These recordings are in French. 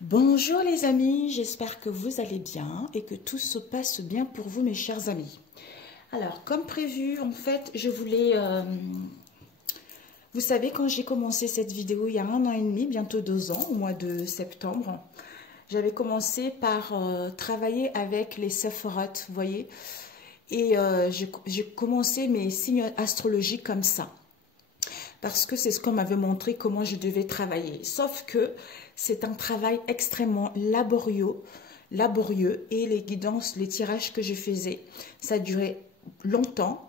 Bonjour les amis, j'espère que vous allez bien et que tout se passe bien pour vous mes chers amis. Alors comme prévu en fait je voulais, vous savez quand j'ai commencé cette vidéo il y a 1 an et demi, bientôt 2 ans, au mois de septembre, j'avais commencé par travailler avec les Sephirot, vous voyez, et j'ai commencé mes signes astrologiques comme ça. Parce que c'est ce qu'on m'avait montré comment je devais travailler. Sauf que c'est un travail extrêmement laborieux et les guidances, les tirages que je faisais, ça durait longtemps.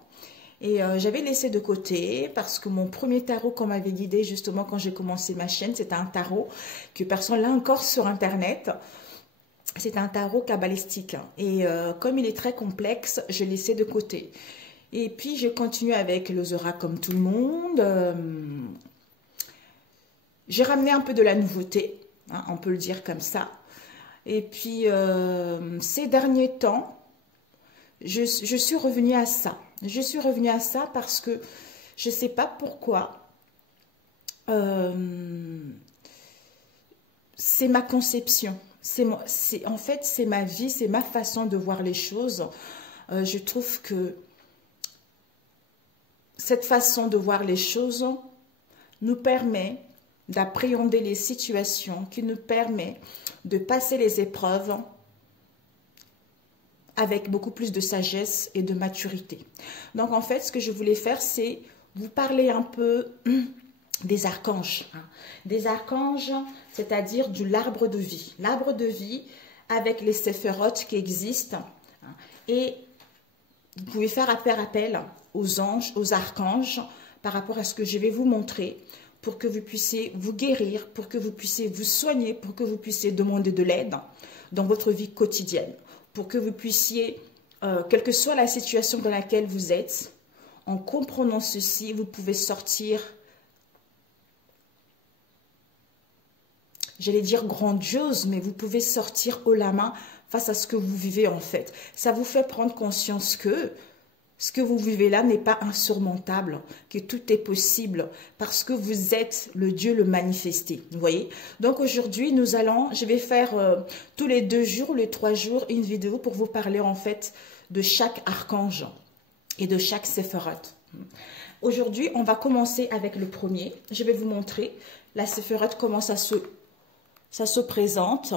Et j'avais laissé de côté parce que mon premier tarot qu'on m'avait guidé justement quand j'ai commencé ma chaîne, c'était un tarot que personne n'a encore sur internet. C'est un tarot kabbalistique. Et comme il est très complexe, je l'ai laissé de côté. Et puis, j'ai continué avec l'Ozora comme tout le monde. J'ai ramené un peu de la nouveauté, hein, on peut le dire comme ça. Et puis, ces derniers temps, je suis revenue à ça. Je suis revenue à ça parce que je ne sais pas pourquoi. C'est ma conception. En fait, c'est ma vie, c'est ma façon de voir les choses. Je trouve que cette façon de voir les choses nous permet d'appréhender les situations, qui nous permet de passer les épreuves avec beaucoup plus de sagesse et de maturité. Donc en fait, ce que je voulais faire, c'est vous parler un peu des archanges. Des archanges, c'est-à-dire de l'arbre de vie. L'arbre de vie avec les Sephirot qui existent. Et vous pouvez faire appel aux anges, aux archanges, par rapport à ce que je vais vous montrer, pour que vous puissiez vous guérir, pour que vous puissiez vous soigner, pour que vous puissiez demander de l'aide dans votre vie quotidienne, pour que vous puissiez, quelle que soit la situation dans laquelle vous êtes, en comprenant ceci, vous pouvez sortir, j'allais dire grandiose, mais vous pouvez sortir haut la main face à ce que vous vivez en fait. Ça vous fait prendre conscience que ce que vous vivez là n'est pas insurmontable, que tout est possible parce que vous êtes le Dieu le manifesté. Vous voyez? Donc aujourd'hui, je vais faire tous les 2 jours, les 3 jours, une vidéo pour vous parler en fait de chaque archange et de chaque Sephirot. Aujourd'hui, on va commencer avec le premier. Je vais vous montrer la Sephirot, comment ça se présente.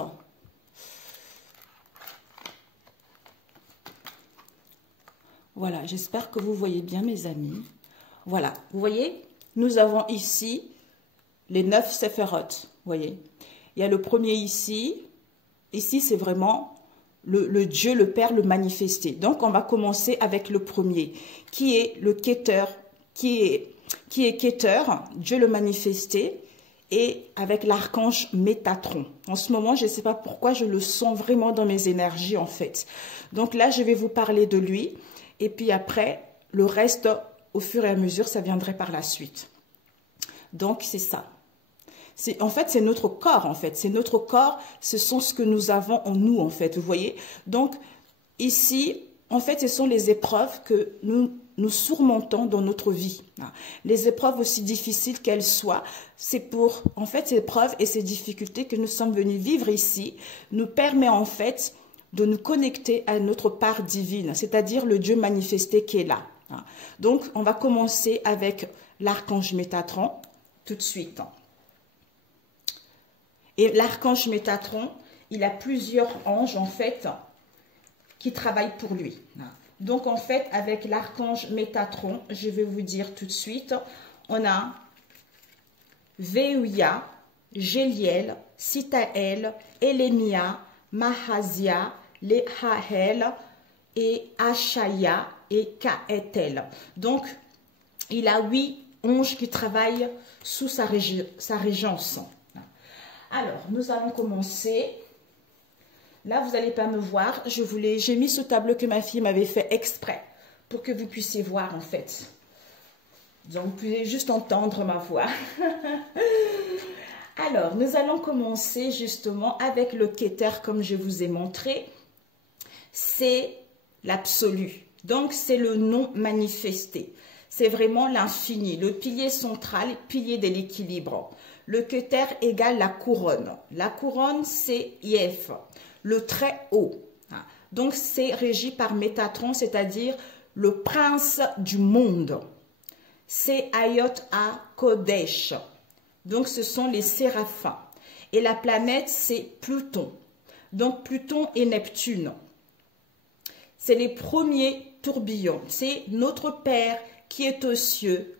Voilà, j'espère que vous voyez bien mes amis. Voilà, vous voyez, nous avons ici les 9 Sephirot, vous voyez. Il y a le premier ici. Ici, c'est vraiment le Dieu, le Père, le manifesté. Donc, on va commencer avec le premier, qui est le Keter, qui est Keter, Dieu le manifesté, et avec l'archange Métatron. En ce moment, je ne sais pas pourquoi, je le sens vraiment dans mes énergies, en fait. Donc là, je vais vous parler de lui. Et puis après, le reste, au fur et à mesure, ça viendrait par la suite. Donc, c'est ça. En fait, c'est notre corps, en fait. C'est notre corps, ce sont ce que nous avons en nous, en fait. Vous voyez? Donc, ici, en fait, ce sont les épreuves que nous surmontons dans notre vie. Les épreuves, aussi difficiles qu'elles soient, c'est pour, en fait, ces épreuves et ces difficultés que nous sommes venus vivre ici, nous permet, en fait, de nous connecter à notre part divine, c'est-à-dire le Dieu manifesté qui est là. Donc, on va commencer avec l'archange Métatron, tout de suite. Et l'archange Métatron, il a plusieurs anges, en fait, qui travaillent pour lui. Donc, en fait, avec l'archange Métatron, je vais vous dire tout de suite, on a Veuya, Géliel, Sitaël, Élémia, Mahazia, Léhaël et Achaya et Kaetel. Donc, il a 8 anges qui travaillent sous sa régence. Alors, nous allons commencer. Là, vous n'allez pas me voir. J'ai mis ce tableau que ma fille m'avait fait exprès pour que vous puissiez voir en fait. Donc, vous pouvez juste entendre ma voix. Alors, nous allons commencer justement avec le Keter comme je vous ai montré. C'est l'absolu. Donc, c'est le non manifesté. C'est vraiment l'infini, le pilier central, pilier de l'équilibre. Le Keter égale la couronne. La couronne, c'est Yef, le très haut. Donc, c'est régi par Métatron, c'est-à-dire le prince du monde. C'est Ayot à Kodesh. Donc, ce sont les séraphins. Et la planète, c'est Pluton. Donc, Pluton et Neptune. C'est les premiers tourbillons. C'est notre Père qui est aux cieux.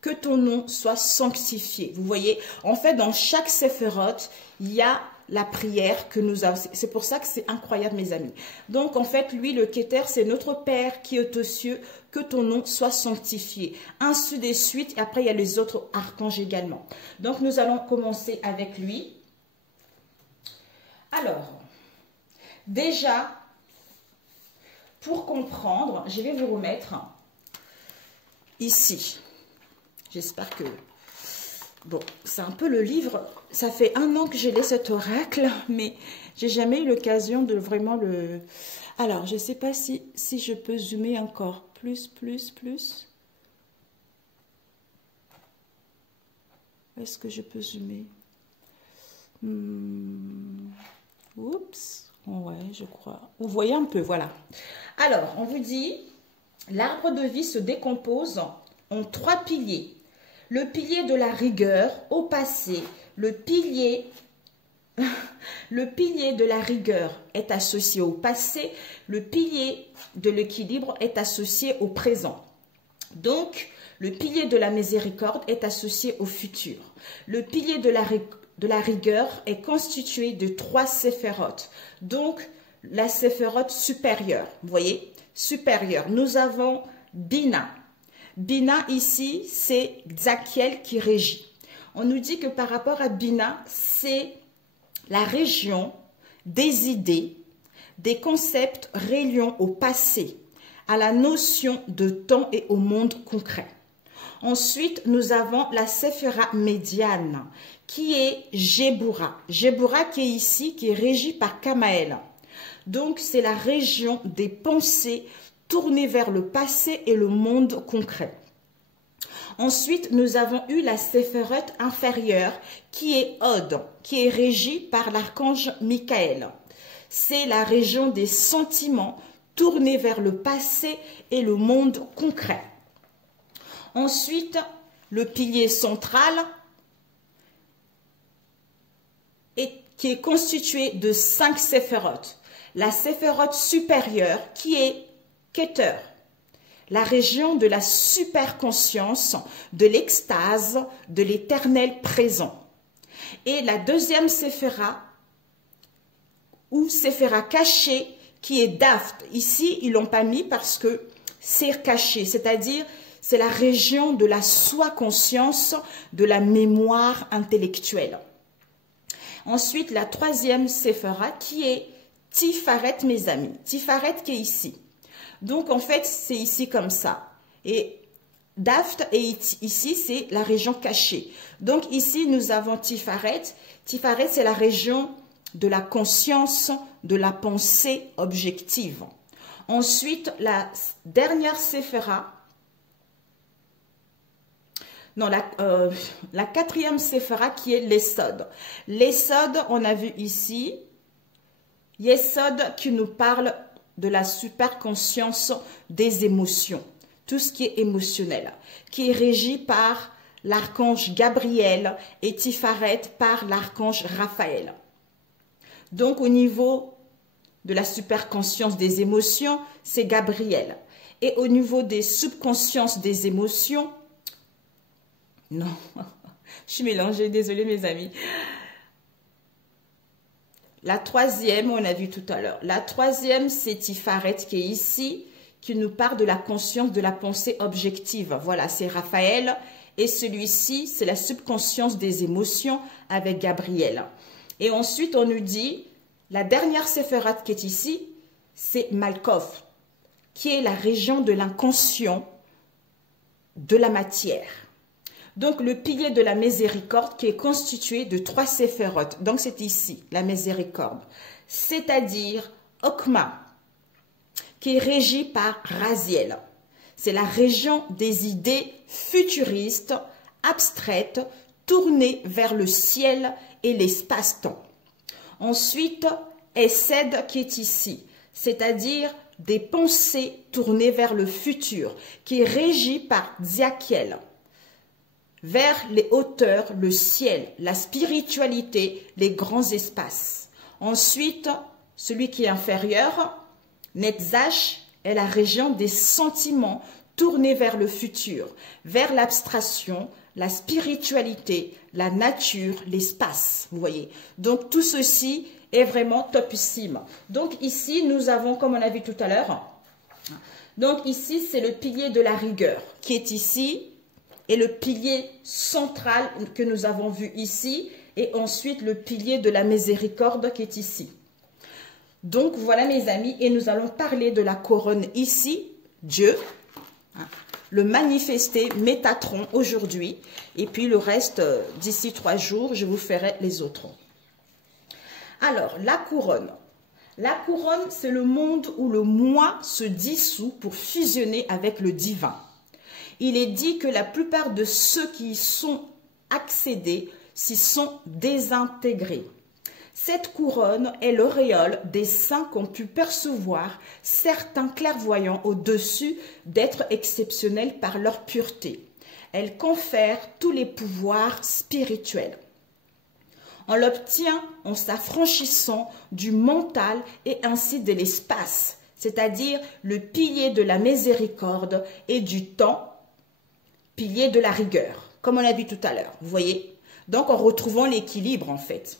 Que ton nom soit sanctifié. Vous voyez, en fait, dans chaque séphiroth, il y a la prière que nous avons. C'est pour ça que c'est incroyable, mes amis. Donc, en fait, lui, le Keter, c'est notre Père qui est aux cieux, que ton nom soit sanctifié. Ainsi de suite, et après, il y a les autres archanges également. Donc, nous allons commencer avec lui. Alors, déjà, pour comprendre, je vais vous remettre ici. J'espère que... Bon, c'est un peu le livre. Ça fait 1 an que j'ai lu cet oracle, mais j'ai jamais eu l'occasion de vraiment le... Alors, je ne sais pas si je peux zoomer encore. Plus. Est-ce que je peux zoomer? Oups. Ouais, je crois. Vous voyez un peu, voilà. Alors, on vous dit, l'arbre de vie se décompose en 3 piliers. Le pilier de la rigueur au passé, le pilier de la rigueur est associé au passé, le pilier de l'équilibre est associé au présent. Donc, le pilier de la miséricorde est associé au futur. Le pilier de la rigueur est constitué de 3 séphiroth. Donc, la séphiroth supérieure, vous voyez, supérieure. Nous avons Bina. Bina ici, c'est Zakiel qui régit. On nous dit que par rapport à Bina, c'est la région des idées, des concepts reliant au passé, à la notion de temps et au monde concret. Ensuite, nous avons la séphira médiane, qui est Jébura. Jébura qui est ici, qui est régie par Kamaël. Donc, c'est la région des pensées tournées vers le passé et le monde concret. Ensuite, nous avons eu la séphiroth inférieure, qui est Od, qui est régie par l'archange Michael. C'est la région des sentiments tournés vers le passé et le monde concret. Ensuite, le pilier central, qui est constitué de 5 séphiroth. La séphiroth supérieure, qui est Keter, la région de la superconscience, de l'extase, de l'éternel présent. Et la deuxième séphira, ou séphira cachée, qui est Daft. Ici, ils ne l'ont pas mis parce que c'est caché, c'est-à-dire c'est la région de la soi-conscience, de la mémoire intellectuelle. Ensuite, la troisième séphira qui est Tifaret, mes amis. Tifaret qui est ici. Donc, en fait, c'est ici comme ça. Et Daft, et ici, c'est la région cachée. Donc, ici, nous avons Tifaret. Tifaret, c'est la région de la conscience, de la pensée objective. Ensuite, la dernière séphira, non, la quatrième séphira qui est l'Esod. L'Esod, on a vu ici, Yesod qui nous parle de la superconscience des émotions, tout ce qui est émotionnel, qui est régi par l'archange Gabriel et Tifaret par l'archange Raphaël. Donc, au niveau de la superconscience des émotions, c'est Gabriel. Et au niveau des subconsciences des émotions, non, je suis mélangée, désolée mes amis. La troisième, on a vu tout à l'heure. La troisième, c'est Tifaret qui est ici, qui nous parle de la conscience de la pensée objective. Voilà, c'est Raphaël. Et celui-ci, c'est la subconscience des émotions avec Gabriel. Et ensuite, on nous dit, la dernière séphira qui est ici, c'est Malkoff, qui est la région de l'inconscient de la matière. Donc, le pilier de la miséricorde qui est constitué de 3 séphiroth. Donc, c'est ici, la miséricorde. C'est-à-dire Okma, qui est régie par Raziel. C'est la région des idées futuristes, abstraites, tournée vers le ciel et l'espace-temps. Ensuite, Hesed qui est ici, c'est-à-dire des pensées tournées vers le futur, qui est régi par Dziakiel, vers les hauteurs, le ciel, la spiritualité, les grands espaces. Ensuite, celui qui est inférieur, Netzach, est la région des sentiments tournés vers le futur, vers l'abstraction, la spiritualité, la nature, l'espace, vous voyez. Donc tout ceci est vraiment topissime. Donc ici, nous avons, comme on a vu tout à l'heure, donc ici, c'est le pilier de la rigueur qui est ici, et le pilier central que nous avons vu ici, et ensuite le pilier de la miséricorde qui est ici. Donc voilà mes amis, et nous allons parler de la couronne ici, Dieu, le manifester Métatron aujourd'hui, et puis le reste, d'ici 3 jours, je vous ferai les autres. Alors, la couronne. La couronne, c'est le monde où le moi se dissout pour fusionner avec le divin. Il est dit que la plupart de ceux qui y sont accédés s'y sont désintégrés. Cette couronne est l'auréole des saints qu'ont pu percevoir certains clairvoyants au-dessus d'être exceptionnels par leur pureté. Elle confère tous les pouvoirs spirituels. On l'obtient en s'affranchissant du mental et ainsi de l'espace, c'est-à-dire le pilier de la miséricorde et du temps, pilier de la rigueur, comme on a vu tout à l'heure, vous voyez. Donc, en retrouvant l'équilibre, en fait.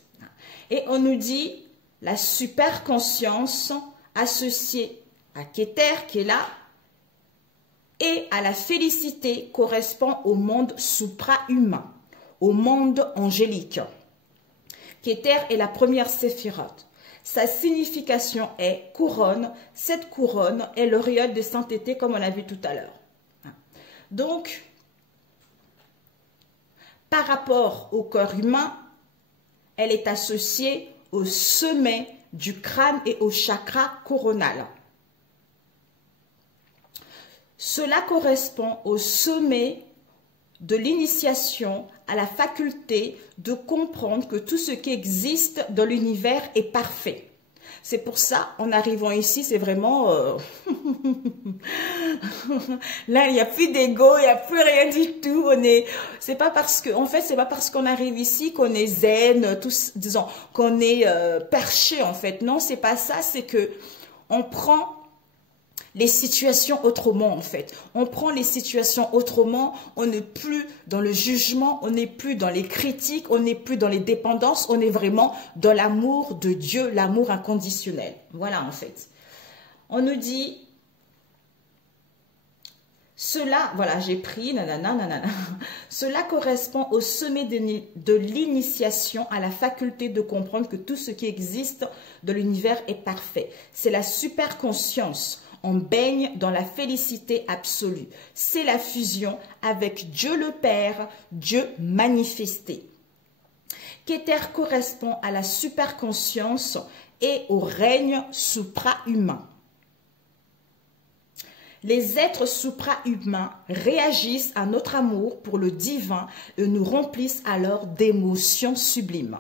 Et on nous dit la super conscience associée à Keter qui est là et à la félicité correspond au monde supra-humain, au monde angélique. Keter est la première séphirote. Sa signification est couronne. Cette couronne est l'auréole de sainteté comme on a vu tout à l'heure. Donc, par rapport au corps humain, elle est associée au sommet du crâne et au chakra coronal. Cela correspond au sommet de l'initiation à la faculté de comprendre que tout ce qui existe dans l'univers est parfait. C'est pour ça, en arrivant ici, c'est vraiment... Là, il n'y a plus d'ego, il n'y a plus rien du tout. C'est pas parce que, en fait, c'est pas parce qu'on arrive ici qu'on est zen, disons, qu'on est perché, en fait. Non, c'est pas ça, c'est que on prend les situations autrement, en fait. On prend les situations autrement, on n'est plus dans le jugement, on n'est plus dans les critiques, on n'est plus dans les dépendances, on est vraiment dans l'amour de Dieu, l'amour inconditionnel. Voilà, en fait. On nous dit, cela, voilà, j'ai pris, nanana, nanana. Cela correspond au sommet de l'initiation à la faculté de comprendre que tout ce qui existe de l'univers est parfait. C'est la super conscience. On baigne dans la félicité absolue. C'est la fusion avec Dieu le Père, Dieu manifesté. Keter correspond à la superconscience et au règne supra-humain. Les êtres supra-humains réagissent à notre amour pour le divin et nous remplissent alors d'émotions sublimes.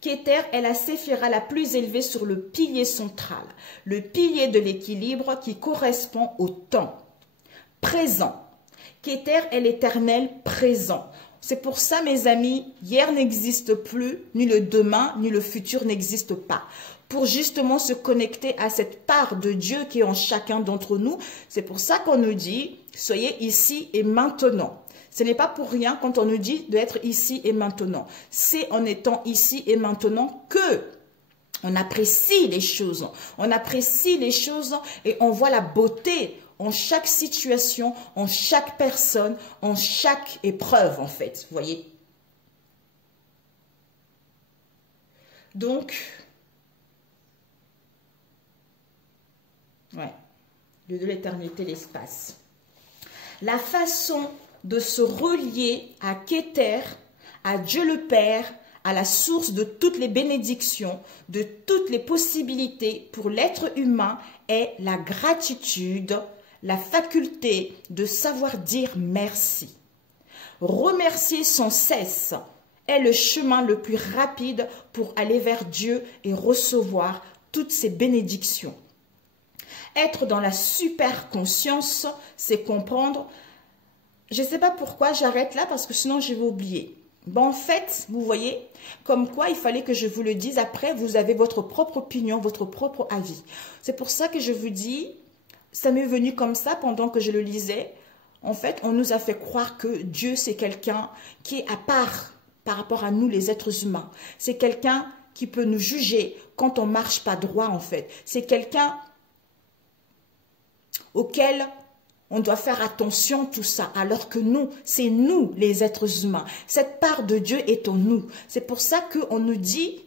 Keter est la séphira la plus élevée sur le pilier central, le pilier de l'équilibre qui correspond au temps. Présent. Keter est l'éternel présent. C'est pour ça, mes amis, hier n'existe plus, ni le demain, ni le futur n'existe pas. Pour justement se connecter à cette part de Dieu qui est en chacun d'entre nous, c'est pour ça qu'on nous dit, soyez ici et maintenant. Ce n'est pas pour rien quand on nous dit d'être ici et maintenant. C'est en étant ici et maintenant que on apprécie les choses. On apprécie les choses et on voit la beauté en chaque situation, en chaque personne, en chaque épreuve en fait. Vous voyez? Donc, ouais, lieu de l'éternité, l'espace. La façon de se relier à Keter, à Dieu le Père, à la source de toutes les bénédictions, de toutes les possibilités pour l'être humain est la gratitude, la faculté de savoir dire merci. Remercier sans cesse est le chemin le plus rapide pour aller vers Dieu et recevoir toutes ses bénédictions. Être dans la super conscience, c'est comprendre. Je ne sais pas pourquoi j'arrête là parce que sinon je vais oublier. Bon, en fait, vous voyez, comme quoi il fallait que je vous le dise. Après, vous avez votre propre opinion, votre propre avis. C'est pour ça que je vous dis, ça m'est venu comme ça pendant que je le lisais. En fait, on nous a fait croire que Dieu, c'est quelqu'un qui est à part par rapport à nous, les êtres humains. C'est quelqu'un qui peut nous juger quand on ne marche pas droit, en fait. C'est quelqu'un auquel on doit faire attention, tout ça, alors que nous, c'est nous les êtres humains. Cette part de Dieu est en nous. C'est pour ça qu'on nous dit,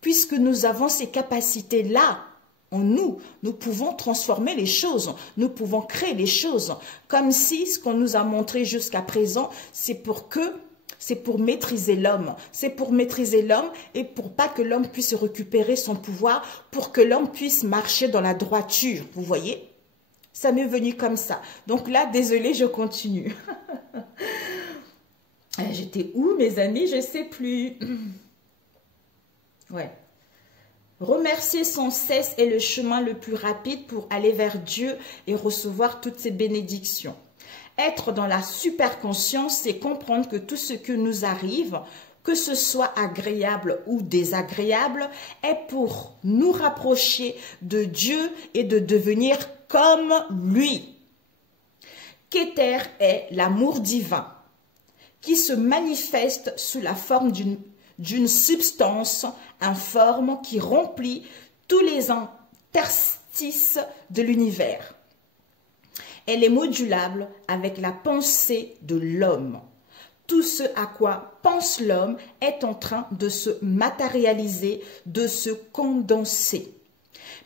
puisque nous avons ces capacités-là en nous, nous pouvons transformer les choses, nous pouvons créer les choses. Comme si ce qu'on nous a montré jusqu'à présent, c'est pour maîtriser l'homme. C'est pour maîtriser l'homme et pour pas que l'homme puisse récupérer son pouvoir, pour que l'homme puisse marcher dans la droiture, vous voyez? Ça m'est venu comme ça. Donc là, désolé, je continue. J'étais où, mes amis? Je ne sais plus. Ouais. Remercier sans cesse est le chemin le plus rapide pour aller vers Dieu et recevoir toutes ses bénédictions. Être dans la super conscience, c'est comprendre que tout ce que nous arrive, que ce soit agréable ou désagréable, est pour nous rapprocher de Dieu et de devenir comme lui. Kéter est l'amour divin qui se manifeste sous la forme d'une substance informe qui remplit tous les interstices de l'univers. Elle est modulable avec la pensée de l'homme. Tout ce à quoi pense l'homme est en train de se matérialiser, de se condenser.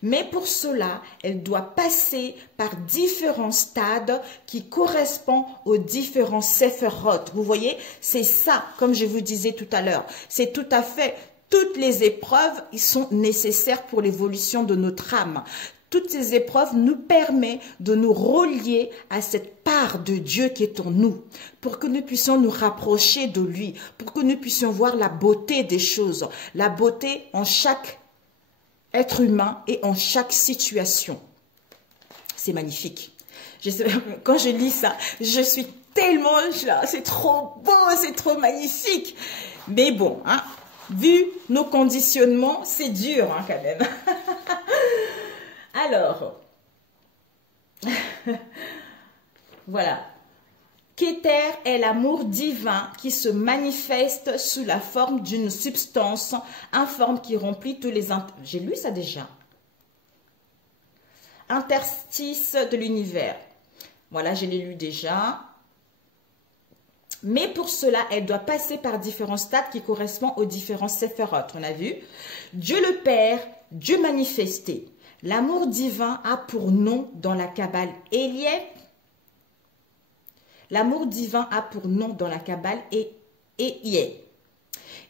Mais pour cela, elle doit passer par différents stades qui correspondent aux différents séphirotes. Vous voyez, c'est ça, comme je vous disais tout à l'heure. C'est tout à fait, toutes les épreuves, ils sont nécessaires pour l'évolution de notre âme. Toutes ces épreuves nous permettent de nous relier à cette part de Dieu qui est en nous, pour que nous puissions nous rapprocher de lui, pour que nous puissions voir la beauté des choses, la beauté en chaque être humain et en chaque situation. C'est magnifique. Quand je lis ça, je suis tellement là, c'est trop beau, c'est trop magnifique. Mais bon, hein, vu nos conditionnements, c'est dur hein, quand même. Alors, voilà. Kéter est l'amour divin qui se manifeste sous la forme d'une substance informe qui remplit tous les... J'ai lu ça déjà. Interstices de l'univers. Voilà, je l'ai lu déjà. Mais pour cela, elle doit passer par différents stades qui correspondent aux différents séphirotes. On a vu Dieu le Père, Dieu manifesté. L'amour divin a pour nom dans la Kabbale Eliel. L'amour divin a pour nom dans la Kabbale Eliel.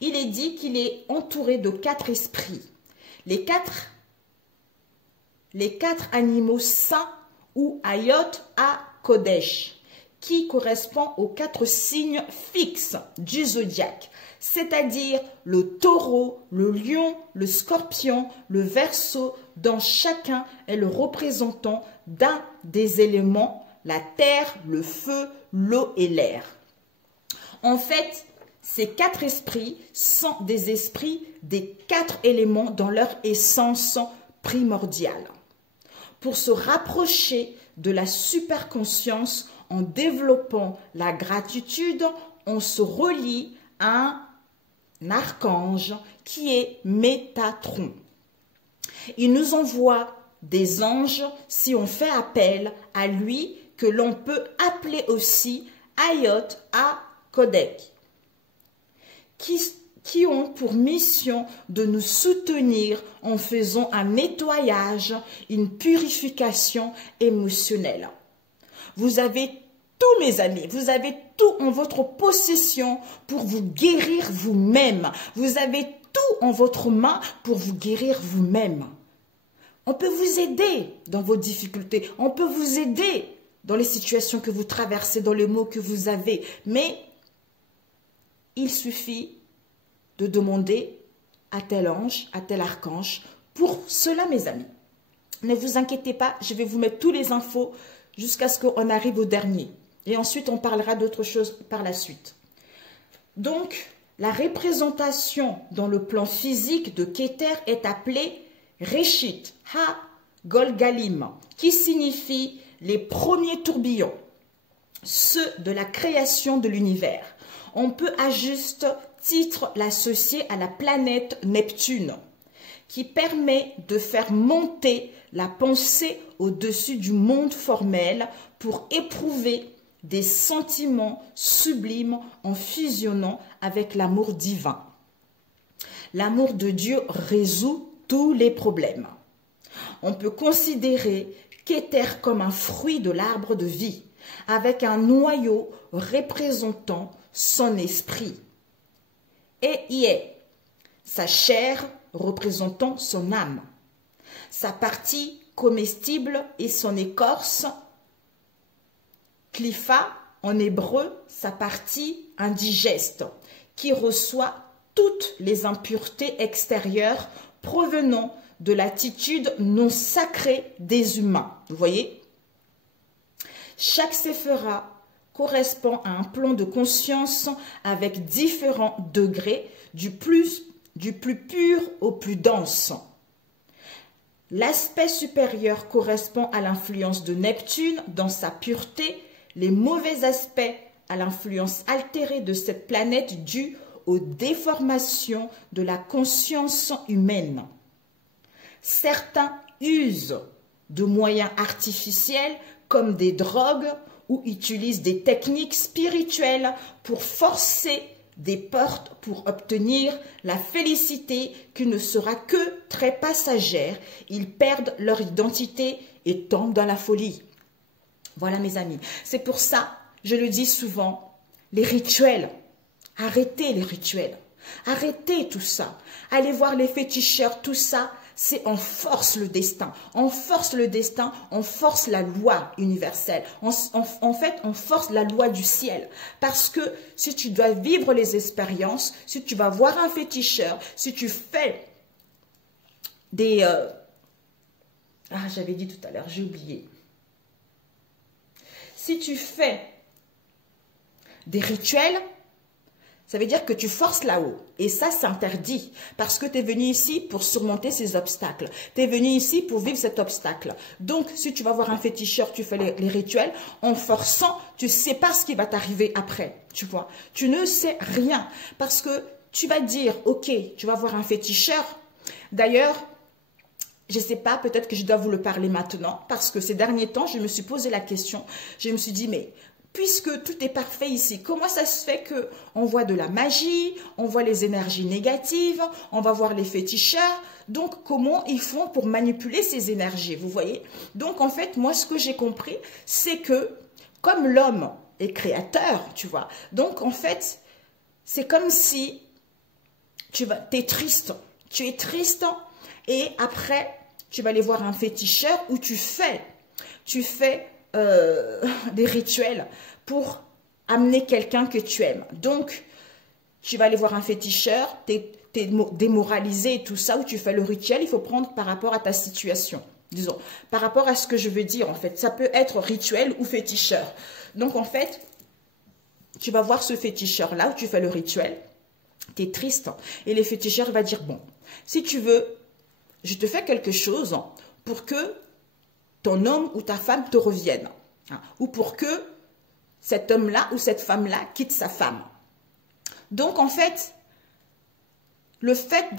Il est dit qu'il est entouré de 4 esprits. Les quatre animaux saints ou Ayot à Kodesh, qui correspond aux 4 signes fixes du zodiaque, c'est-à-dire le taureau, le lion, le scorpion, le verseau, dont chacun est le représentant d'un des éléments, la terre, le feu, l'eau et l'air. En fait, ces 4 esprits sont des esprits des 4 éléments dans leur essence primordiale. Pour se rapprocher de la superconscience en développant la gratitude, on se relie à un archange qui est Métatron. Il nous envoie des anges si on fait appel à lui, que l'on peut appeler aussi Ayot à Kodek, qui ont pour mission de nous soutenir en faisant un nettoyage, une purification émotionnelle. Vous avez tout, mes amis, vous avez tout en votre possession pour vous guérir vous-même. Vous avez tout en votre main pour vous guérir vous-même. On peut vous aider dans vos difficultés, on peut vous aider dans les situations que vous traversez, dans les maux que vous avez, mais il suffit de demander à tel ange, à tel archange. Pour cela, mes amis, ne vous inquiétez pas, je vais vous mettre tous les infos jusqu'à ce qu'on arrive au dernier. Et ensuite, on parlera d'autres choses par la suite. Donc, la représentation dans le plan physique de Keter est appelée Reshit Ha Golgalim, qui signifie les premiers tourbillons, ceux de la création de l'univers. On peut à juste titre l'associer à la planète Neptune, qui permet de faire monter la pensée au-dessus du monde formel pour éprouver des sentiments sublimes en fusionnant avec l'amour divin. L'amour de Dieu résout tous les problèmes. On peut considérer Keter comme un fruit de l'arbre de vie, avec un noyau représentant son esprit. Et Yé, sa chair représentant son âme, sa partie comestible et son écorce, Clipha, en hébreu, sa partie indigeste, qui reçoit toutes les impuretés extérieures provenant de l'attitude non sacrée des humains. Vous voyez? Chaque séphira correspond à un plan de conscience avec différents degrés, du plus pur au plus dense. L'aspect supérieur correspond à l'influence de Neptune dans sa pureté, les mauvais aspects à l'influence altérée de cette planète due aux déformations de la conscience humaine. Certains usent de moyens artificiels comme des drogues ou utilisent des techniques spirituelles pour forcer des portes pour obtenir la félicité qui ne sera que très passagère. Ils perdent leur identité et tombent dans la folie. Voilà mes amis, c'est pour ça, je le dis souvent, les rituels, arrêtez les rituels, arrêtez tout ça, allez voir les féticheurs, tout ça, c'est on force le destin, on force le destin, on force la loi universelle, en fait on force la loi du ciel, parce que si tu dois vivre les expériences, si tu vas voir un féticheur, si tu fais des... j'avais dit tout à l'heure, j'ai oublié. Si tu fais des rituels, ça veut dire que tu forces là-haut. Et ça, c'est interdit. Parce que tu es venu ici pour surmonter ces obstacles. Tu es venu ici pour vivre cet obstacle. Donc, si tu vas voir un féticheur, tu fais les rituels, en forçant, tu ne sais pas ce qui va t'arriver après. Tu vois. Tu ne sais rien. Parce que tu vas dire, ok, tu vas voir un féticheur. D'ailleurs, je ne sais pas, peut-être que je dois vous le parler maintenant. Parce que ces derniers temps, je me suis posé la question. Je me suis dit, mais... puisque tout est parfait ici, comment ça se fait qu'on voit de la magie, on voit les énergies négatives, on va voir les féticheurs, donc comment ils font pour manipuler ces énergies, vous voyez? Donc en fait, moi ce que j'ai compris, c'est que comme l'homme est créateur, tu vois, donc en fait, c'est comme si tu es triste et après, tu vas aller voir un féticheur où tu fais des rituels pour amener quelqu'un que tu aimes. Donc, tu vas aller voir un féticheur, tu es démoralisé et tout ça, où tu fais le rituel, il faut prendre par rapport à ta situation. Disons, par rapport à ce que je veux dire, en fait. Ça peut être rituel ou féticheur. Donc, en fait, tu vas voir ce féticheur-là, où tu fais le rituel, tu es triste, et le féticheur va dire, bon, si tu veux, je te fais quelque chose pour que ton homme ou ta femme te revienne, hein, ou pour que cet homme-là ou cette femme-là quitte sa femme. Donc, en fait, le fait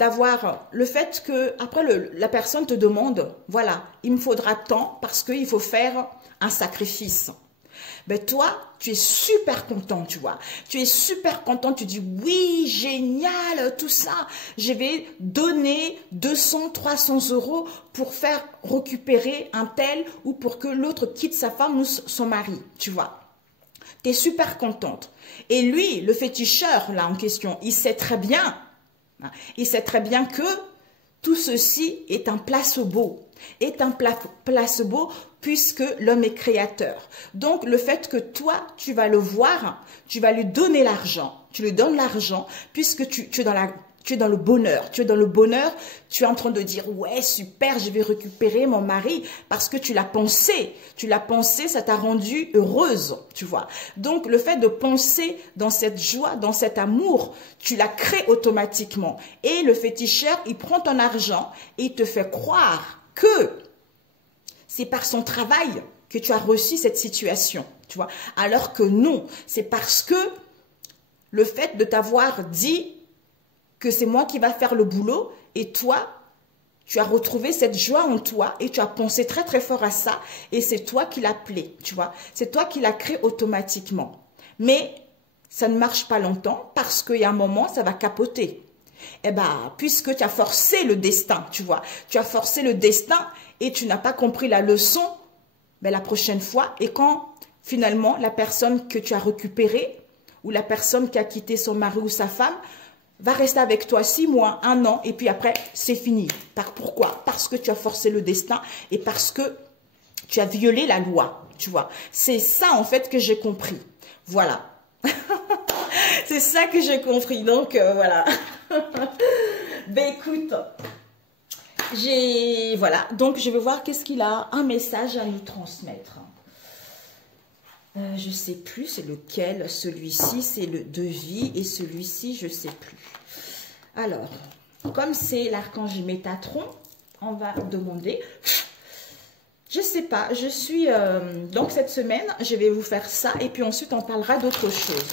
que, après, la personne te demande, voilà, il me faudra tant parce qu'il faut faire un sacrifice. Ben toi, tu es super content, tu vois. Tu es super content, tu dis, oui, génial, tout ça. Je vais donner 200, 300 € pour faire récupérer un tel ou pour que l'autre quitte sa femme ou son mari, tu vois. Tu es super contente. Et lui, le féticheur, là, en question, il sait très bien que tout ceci est un placebo. Est un placebo puisque l'homme est créateur. Donc, le fait que toi, tu vas le voir, tu vas lui donner l'argent. tu lui donnes l'argent, puisque tu es dans le bonheur. Tu es dans le bonheur, tu es en train de dire, ouais, super, je vais récupérer mon mari parce que tu l'as pensé. Tu l'as pensé, ça t'a rendue heureuse, tu vois. Donc, le fait de penser dans cette joie, dans cet amour, tu la crées automatiquement. Et le féticheur, il prend ton argent et il te fait croire que c'est par son travail que tu as reçu cette situation, tu vois. Alors que non, c'est parce que le fait de t'avoir dit que c'est moi qui va faire le boulot et toi, tu as retrouvé cette joie en toi et tu as pensé très très fort à ça et c'est toi qui l'as appelé, tu vois. C'est toi qui l'as créé automatiquement. Mais ça ne marche pas longtemps parce qu'il y a un moment, ça va capoter. Eh bien, puisque tu as forcé le destin, tu vois. Tu as forcé le destin et tu n'as pas compris la leçon, ben, la prochaine fois, et quand finalement la personne que tu as récupérée ou la personne qui a quitté son mari ou sa femme va rester avec toi 6 mois, 1 an, et puis après, c'est fini. Pourquoi? Parce que tu as forcé le destin et parce que tu as violé la loi, tu vois. C'est ça, en fait, que j'ai compris. Voilà. C'est ça que j'ai compris. Donc, voilà. Ben, écoute, voilà. Donc, je vais voir qu'est-ce qu'il a, un message à nous transmettre. Je ne sais plus c'est lequel, celui-ci c'est le devis et celui-ci je ne sais plus. Alors, comme c'est l'archange Métatron, on va demander, je ne sais pas, je suis, donc cette semaine je vais vous faire ça et puis ensuite on parlera d'autre chose.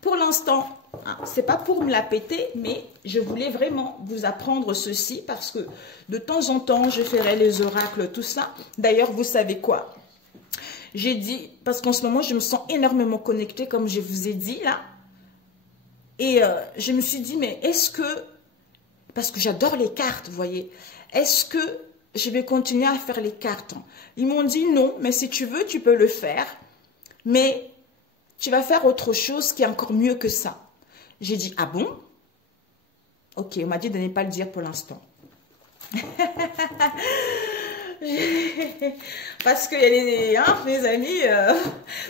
Pour l'instant, c'est pas pour me la péter, mais je voulais vraiment vous apprendre ceci parce que de temps en temps je ferai les oracles, tout ça. D'ailleurs, vous savez quoi? J'ai dit, parce qu'en ce moment, je me sens énormément connectée, comme je vous ai dit, là. Et je me suis dit, mais est-ce que, parce que j'adore les cartes, vous voyez, est-ce que je vais continuer à faire les cartes? Ils m'ont dit non, mais si tu veux, tu peux le faire. Mais tu vas faire autre chose qui est encore mieux que ça. J'ai dit, ah bon? Ok, on m'a dit de ne pas le dire pour l'instant. Parce qu'il y a mes amis,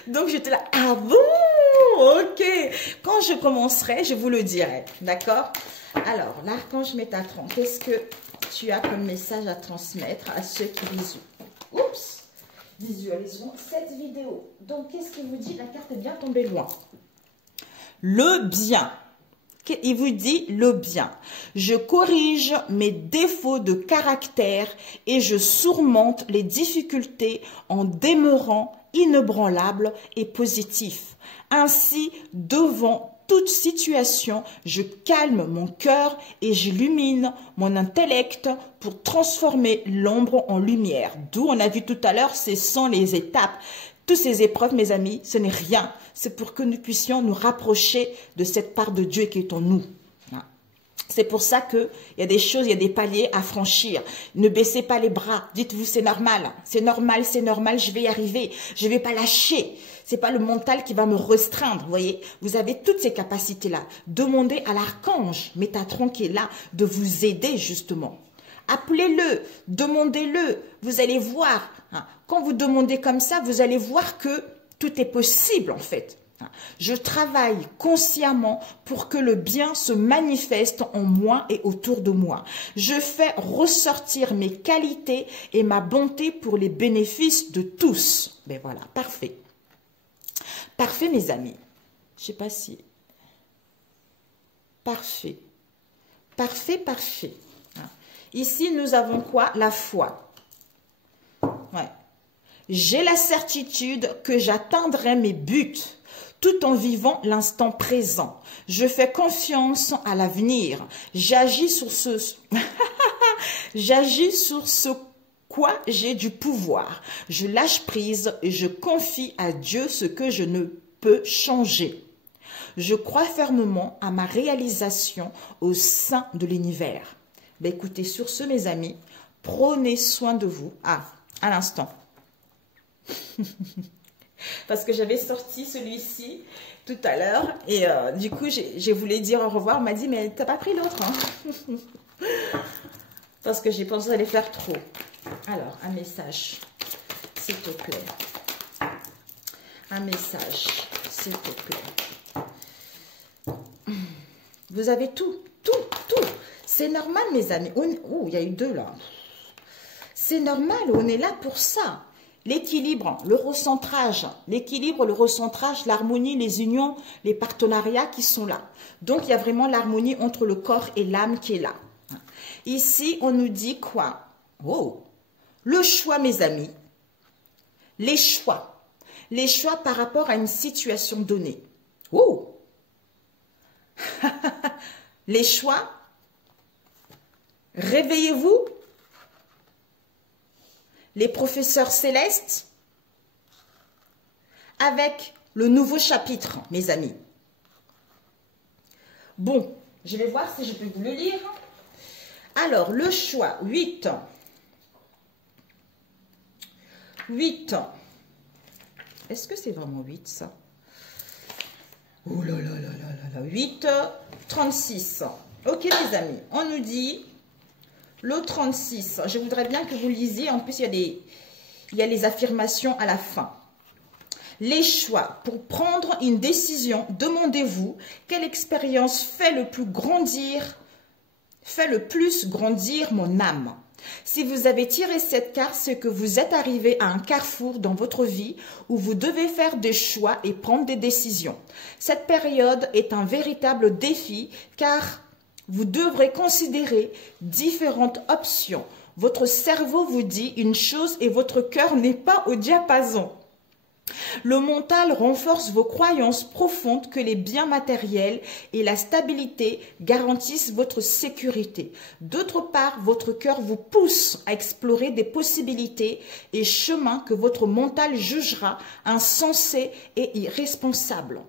donc j'étais là, ah bon, ok, quand je commencerai, je vous le dirai, d'accord? Alors, l'archange Métatron, qu'est-ce que tu as comme message à transmettre à ceux qui visualiseront cette vidéo? Donc, qu'est-ce qu'il vous dit? La carte est bien tombée loin. Le bien. Il vous dit le bien. Je corrige mes défauts de caractère et je surmonte les difficultés en demeurant inébranlable et positif. Ainsi, devant toute situation, je calme mon cœur et j'illumine mon intellect pour transformer l'ombre en lumière. D'où on a vu tout à l'heure, ce sont les étapes. Toutes ces épreuves, mes amis, ce n'est rien. C'est pour que nous puissions nous rapprocher de cette part de Dieu qui est en nous. C'est pour ça qu'il y a des choses, il y a des paliers à franchir. Ne baissez pas les bras. Dites-vous, c'est normal, je vais y arriver. Je ne vais pas lâcher. Ce n'est pas le mental qui va me restreindre, vous voyez. Vous avez toutes ces capacités-là. Demandez à l'archange Métatron qui est là de vous aider, justement. Appelez-le, demandez-le, vous allez voir. Quand vous demandez comme ça, vous allez voir que tout est possible en fait. Je travaille consciemment pour que le bien se manifeste en moi et autour de moi. Je fais ressortir mes qualités et ma bonté pour les bénéfices de tous. Ben voilà, parfait. Parfait mes amis. Je ne sais pas si... Parfait. Parfait, parfait. Ici, nous avons quoi? La foi. Ouais. J'ai la certitude que j'atteindrai mes buts tout en vivant l'instant présent. Je fais confiance à l'avenir. J'agis sur ce... J'agis sur ce quoi j'ai du pouvoir. Je lâche prise et je confie à Dieu ce que je ne peux changer. Je crois fermement à ma réalisation au sein de l'univers. Ben écoutez, sur ce, mes amis, prenez soin de vous. Ah, à l'instant. Parce que j'avais sorti celui-ci tout à l'heure. Et du coup, j'ai voulu dire au revoir. On m'a dit, mais t'as pas pris l'autre. Hein? Parce que j'ai pensé aller faire trop. Alors, un message, s'il te plaît. Un message, s'il te plaît. Vous avez tout, tout, tout. C'est normal, mes amis. Oh, il y a eu 2 là. C'est normal, on est là pour ça. L'équilibre, le recentrage, l'harmonie, les unions, les partenariats qui sont là. Donc, il y a vraiment l'harmonie entre le corps et l'âme qui est là. Ici, on nous dit quoi? Oh, le choix, mes amis. Les choix. Les choix par rapport à une situation donnée. Oh, les choix. Réveillez-vous. Les professeurs célestes avec le nouveau chapitre, mes amis. Bon, je vais voir si je peux vous le lire. Alors, le choix, 8. 8. Est-ce que c'est vraiment 8, ça? Oh là là là là là là. 8, 36. Ok, les amis, on nous dit... Le 36, je voudrais bien que vous lisiez. En plus, il y a les affirmations à la fin. Les choix. Pour prendre une décision, demandez-vous quelle expérience fait le plus grandir mon âme. Si vous avez tiré cette carte, c'est que vous êtes arrivé à un carrefour dans votre vie où vous devez faire des choix et prendre des décisions. Cette période est un véritable défi car... vous devrez considérer différentes options. Votre cerveau vous dit une chose et votre cœur n'est pas au diapason. Le mental renforce vos croyances profondes que les biens matériels et la stabilité garantissent votre sécurité. D'autre part, votre cœur vous pousse à explorer des possibilités et chemins que votre mental jugera insensés et irresponsables.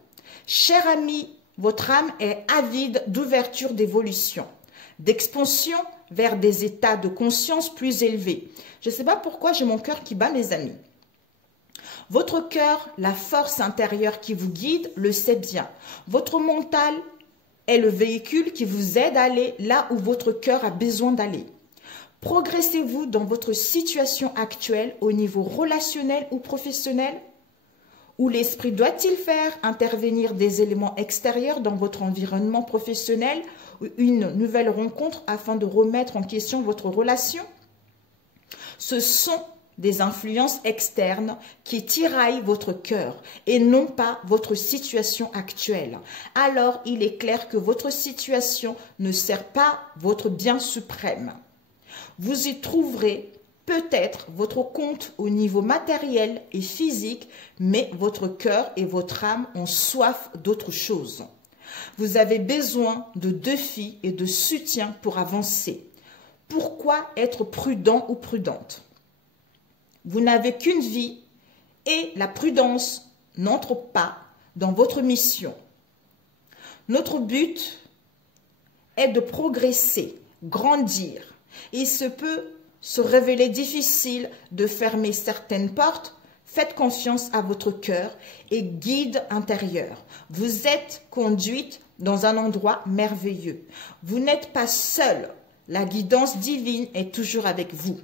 Cher ami, votre âme est avide d'ouverture d'évolution, d'expansion vers des états de conscience plus élevés. Je ne sais pas pourquoi j'ai mon cœur qui bat, mes amis. Votre cœur, la force intérieure qui vous guide, le sait bien. Votre mental est le véhicule qui vous aide à aller là où votre cœur a besoin d'aller. Progressez-vous dans votre situation actuelle au niveau relationnel ou professionnel? Où l'esprit doit-il faire intervenir des éléments extérieurs dans votre environnement professionnel ou une nouvelle rencontre afin de remettre en question votre relation? Ce sont des influences externes qui tiraillent votre cœur et non pas votre situation actuelle. Alors, il est clair que votre situation ne sert pas votre bien suprême. Vous y trouverez peut-être votre compte au niveau matériel et physique, mais votre cœur et votre âme ont soif d'autre chose. Vous avez besoin de défis et de soutien pour avancer. Pourquoi être prudent ou prudente? Vous n'avez qu'une vie et la prudence n'entre pas dans votre mission. Notre but est de progresser, grandir. Il se peut se révéler difficile de fermer certaines portes. Faites confiance à votre cœur et guide intérieur. Vous êtes conduite dans un endroit merveilleux. Vous n'êtes pas seul. La guidance divine est toujours avec vous.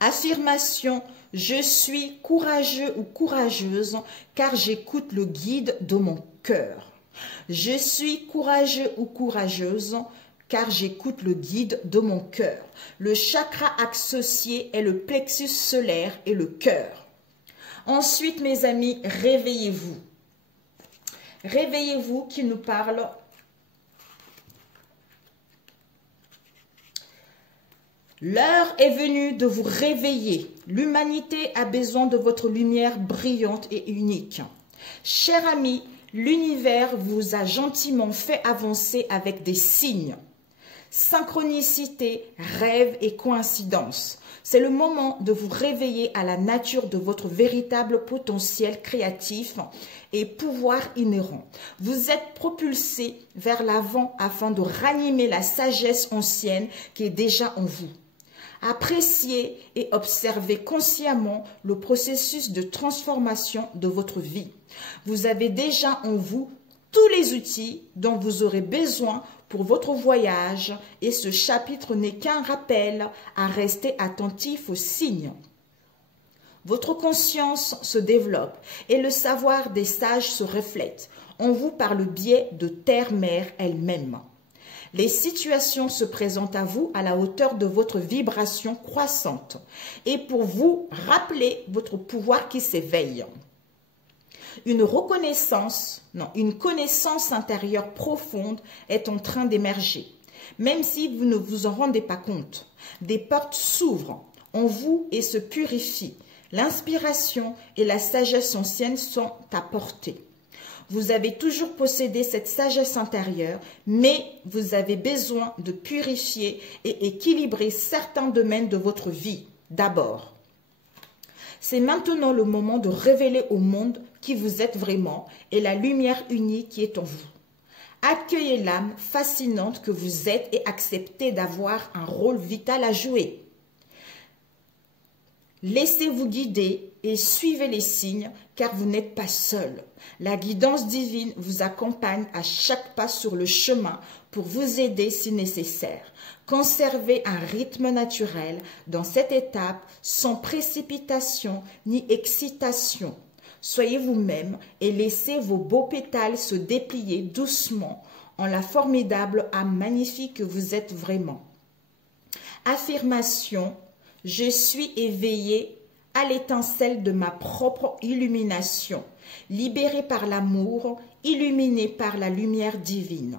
Affirmation, je suis courageux ou courageuse car j'écoute le guide de mon cœur. Je suis courageux ou courageuse car j'écoute le guide de mon cœur. Le chakra associé est le plexus solaire et le cœur. Ensuite, mes amis, réveillez-vous. Réveillez-vous qui nous parle. L'heure est venue de vous réveiller. L'humanité a besoin de votre lumière brillante et unique. Cher ami, l'univers vous a gentiment fait avancer avec des signes. Synchronicité, rêve et coïncidence. C'est le moment de vous réveiller à la nature de votre véritable potentiel créatif et pouvoir inhérent. Vous êtes propulsé vers l'avant afin de ranimer la sagesse ancienne qui est déjà en vous. Appréciez et observez consciemment le processus de transformation de votre vie. Vous avez déjà en vous tous les outils dont vous aurez besoin pour votre voyage et ce chapitre n'est qu'un rappel à rester attentif aux signes. Votre conscience se développe et le savoir des sages se reflète en vous par le biais de Terre-Mère elle-même. Les situations se présentent à vous à la hauteur de votre vibration croissante et pour vous rappeler votre pouvoir qui s'éveille. Une connaissance intérieure profonde est en train d'émerger. Même si vous ne vous en rendez pas compte, des portes s'ouvrent en vous et se purifient. L'inspiration et la sagesse ancienne sont à portée. Vous avez toujours possédé cette sagesse intérieure, mais vous avez besoin de purifier et équilibrer certains domaines de votre vie. D'abord, c'est maintenant le moment de révéler au monde qui vous êtes vraiment et la lumière unie qui est en vous. Accueillez l'âme fascinante que vous êtes et acceptez d'avoir un rôle vital à jouer. Laissez-vous guider et suivez les signes car vous n'êtes pas seul. La guidance divine vous accompagne à chaque pas sur le chemin pour vous aider si nécessaire. Conservez un rythme naturel dans cette étape sans précipitation ni excitation. Soyez vous-même et laissez vos beaux pétales se déplier doucement en la formidable âme magnifique que vous êtes vraiment. Affirmation. Je suis éveillé à l'étincelle de ma propre illumination, libéré par l'amour, illuminé par la lumière divine.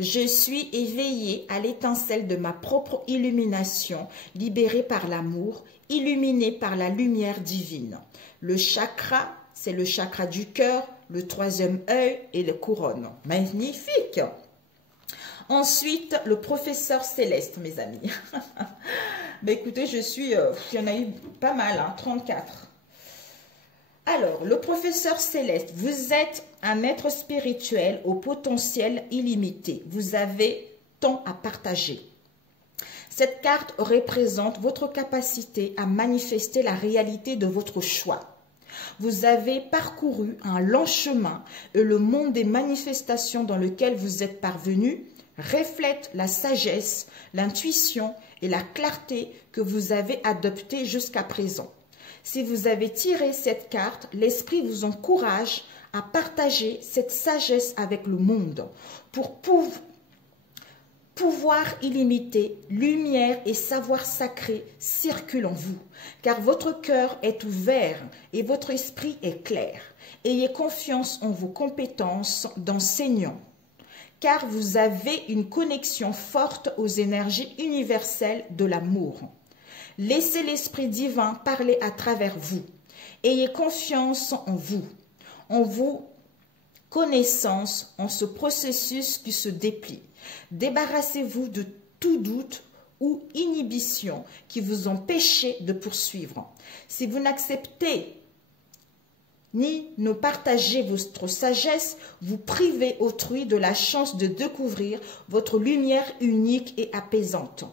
Je suis éveillé à l'étincelle de ma propre illumination, libéré par l'amour, illuminé par la lumière divine. Le chakra, c'est le chakra du cœur, le troisième œil et la couronne. Magnifique! Ensuite, le professeur céleste, mes amis. Ben écoutez, il y en a eu pas mal, 34. Alors, le professeur céleste, vous êtes un être spirituel au potentiel illimité. Vous avez tant à partager. Cette carte représente votre capacité à manifester la réalité de votre choix. Vous avez parcouru un long chemin et le monde des manifestations dans lequel vous êtes parvenu reflète la sagesse, l'intuition et la clarté que vous avez adoptées jusqu'à présent. Si vous avez tiré cette carte, l'esprit vous encourage à partager cette sagesse avec le monde pour pouvoir illimité, lumière et savoir sacré circulent en vous, car votre cœur est ouvert et votre esprit est clair. Ayez confiance en vos compétences d'enseignant, car vous avez une connexion forte aux énergies universelles de l'amour. Laissez l'Esprit divin parler à travers vous. Ayez confiance en vos connaissances, en ce processus qui se déplie. Débarrassez-vous de tout doute ou inhibition qui vous empêchait de poursuivre. Si vous n'acceptez ni ne partagez votre sagesse, vous privez autrui de la chance de découvrir votre lumière unique et apaisante.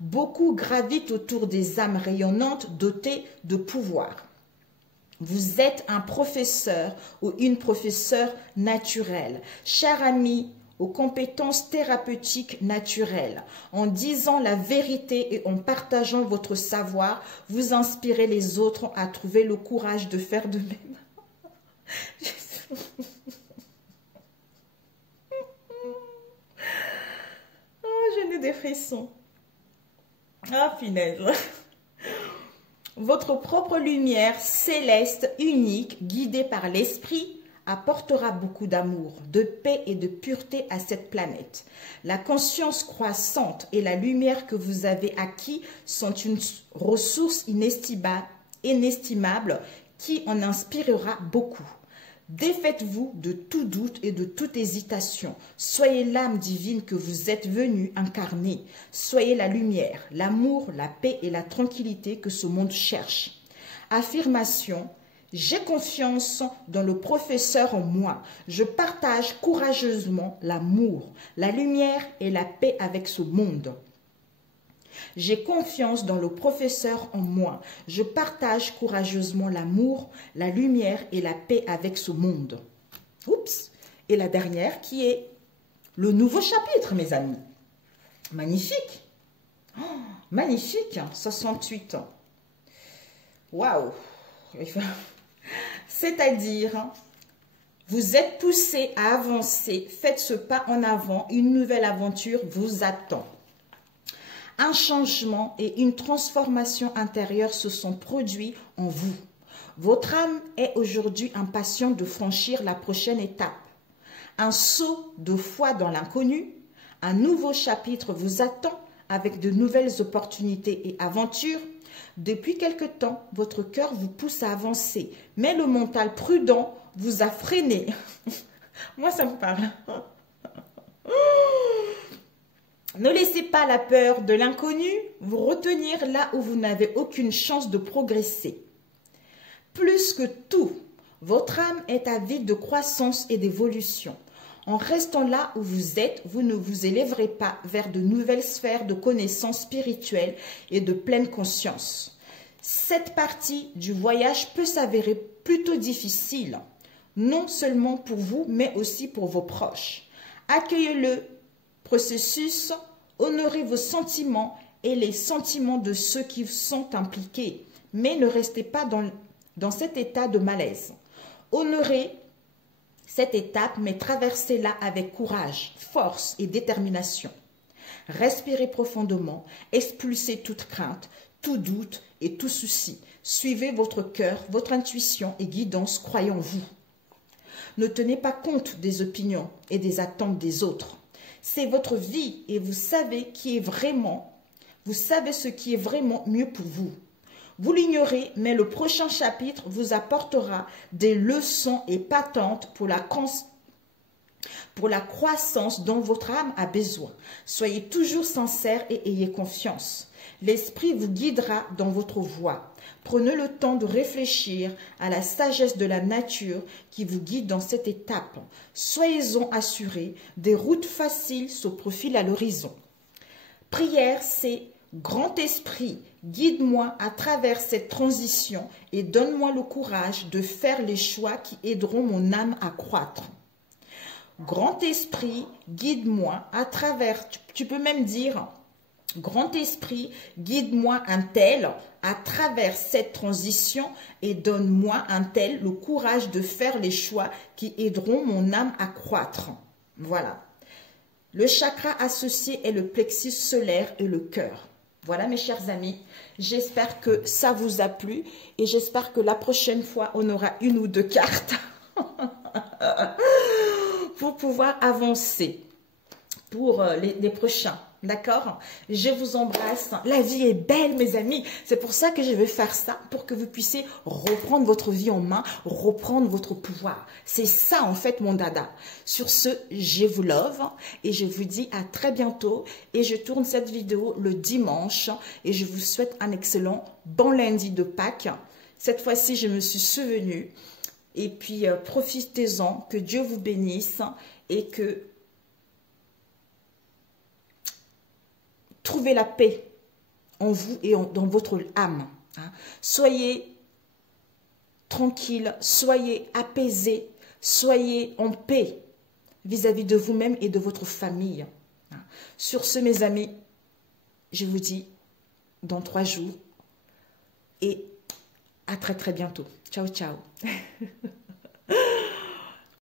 Beaucoup gravitent autour des âmes rayonnantes dotées de pouvoir. Vous êtes un professeur ou une professeure naturelle. Cher ami, aux compétences thérapeutiques naturelles. En disant la vérité et en partageant votre savoir, vous inspirez les autres à trouver le courage de faire de même. Oh, j'ai des frissons. Ah, finesse. Votre propre lumière céleste, unique, guidée par l'esprit, apportera beaucoup d'amour, de paix et de pureté à cette planète. La conscience croissante et la lumière que vous avez acquis sont une ressource inestimable qui en inspirera beaucoup. Défaites-vous de tout doute et de toute hésitation. Soyez l'âme divine que vous êtes venu incarner. Soyez la lumière, l'amour, la paix et la tranquillité que ce monde cherche. Affirmation. J'ai confiance dans le professeur en moi. Je partage courageusement l'amour, la lumière et la paix avec ce monde. J'ai confiance dans le professeur en moi. Je partage courageusement l'amour, la lumière et la paix avec ce monde. Oups! Et la dernière qui est le nouveau chapitre, mes amis. Magnifique! Oh, magnifique! 68 ans. Waouh! C'est-à-dire, vous êtes poussé à avancer, faites ce pas en avant, une nouvelle aventure vous attend. Un changement et une transformation intérieure se sont produits en vous. Votre âme est aujourd'hui impatiente de franchir la prochaine étape. Un saut de foi dans l'inconnu, un nouveau chapitre vous attend avec de nouvelles opportunités et aventures. Depuis quelque temps, votre cœur vous pousse à avancer, mais le mental prudent vous a freiné. Moi, ça me parle. Ne laissez pas la peur de l'inconnu vous retenir là où vous n'avez aucune chance de progresser. Plus que tout, votre âme est avide de croissance et d'évolution. En restant là où vous êtes, vous ne vous élèverez pas vers de nouvelles sphères de connaissances spirituelles et de pleine conscience. Cette partie du voyage peut s'avérer plutôt difficile, non seulement pour vous, mais aussi pour vos proches. Accueillez le processus, honorez vos sentiments et les sentiments de ceux qui sont impliqués, mais ne restez pas dans cet état de malaise. Honorez cette étape, mais traversez-la avec courage, force et détermination. Respirez profondément, expulsez toute crainte, tout doute et tout souci. Suivez votre cœur, votre intuition et guidance, croyez en vous. Ne tenez pas compte des opinions et des attentes des autres. C'est votre vie et vous savez ce qui est vraiment mieux pour vous. Vous l'ignorez, mais le prochain chapitre vous apportera des leçons épatantes pour la croissance dont votre âme a besoin. Soyez toujours sincère et ayez confiance. L'esprit vous guidera dans votre voie. Prenez le temps de réfléchir à la sagesse de la nature qui vous guide dans cette étape. Soyez-en assurés, des routes faciles se profilent à l'horizon. Prière, c'est Grand Esprit, guide-moi à travers cette transition et donne-moi le courage de faire les choix qui aideront mon âme à croître. Grand Esprit, guide-moi à travers, tu peux même dire, Grand Esprit, guide-moi un tel à travers cette transition et donne-moi un tel le courage de faire les choix qui aideront mon âme à croître. Voilà. Le chakra associé est le plexus solaire et le cœur. Voilà mes chers amis, j'espère que ça vous a plu et j'espère que la prochaine fois, on aura une ou deux cartes pour pouvoir avancer pour les prochains. D'accord? Je vous embrasse. La vie est belle, mes amis. C'est pour ça que je vais faire ça, pour que vous puissiez reprendre votre vie en main, reprendre votre pouvoir. C'est ça, en fait, mon dada. Sur ce, je vous love et je vous dis à très bientôt. Et je tourne cette vidéo le dimanche et je vous souhaite un excellent bon lundi de Pâques. Cette fois-ci, je me suis souvenue. Et puis, profitez-en. Que Dieu vous bénisse et que trouvez la paix en vous et dans votre âme. Hein. Soyez tranquille, soyez apaisés, soyez en paix vis-à-vis de vous-même et de votre famille. Hein. Sur ce, mes amis, je vous dis dans 3 jours et à très très bientôt. Ciao, ciao.